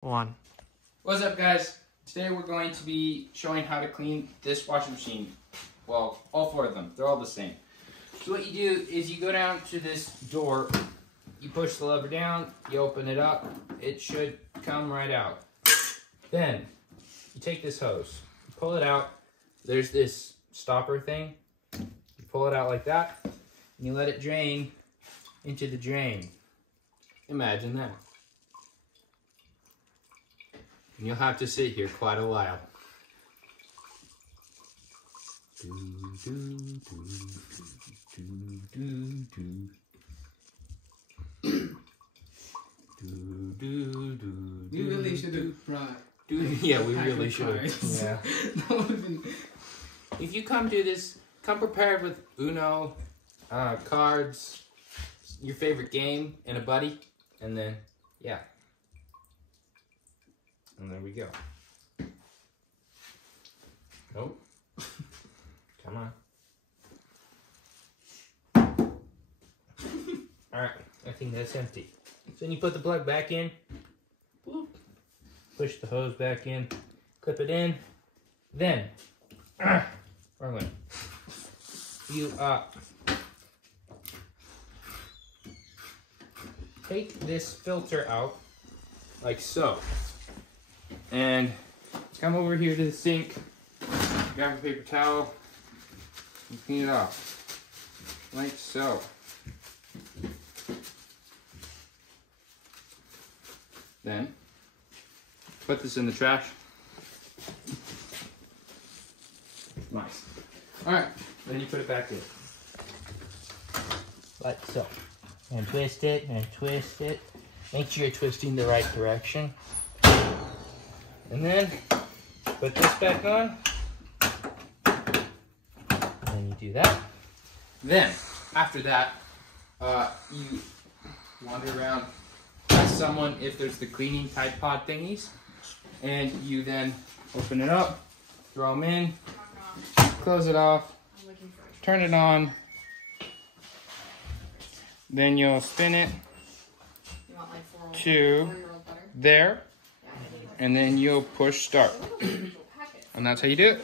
1. What's up, guys? Today we're going to be showing how to clean this washing machine. Well, all 4 of them. They're all the same. So what you do is you go down to this door, you push the lever down, you open it up, it should come right out. Then, you take this hose, you pull it out, there's this stopper thing, you pull it out like that, and you let it drain into the drain. Imagine that. And you'll have to sit here quite a while. We really should have brought. Yeah, we really should have. Yeah. If you come do this, come prepared with Uno, cards, your favorite game, and a buddy, and then, yeah. And there we go. Nope. Come on. Alright, I think that's empty. So then you put the plug back in. Boop. Push the hose back in. Clip it in. Then, wrong way. You take this filter out, like so. And come over here to the sink, grab a paper towel, and clean it off, like so. Then, put this in the trash. Nice. Alright, then you put it back in. Like so. And twist it, and twist it. Make sure you're twisting the right direction. And then, put this back on. And then you do that. Then, after that, you wander around, ask someone if there's the cleaning Tide Pod thingies. And you then open it up, throw them in, close it off, turn it on. Then you'll spin it to there. And then you'll push start. And that's how you do it.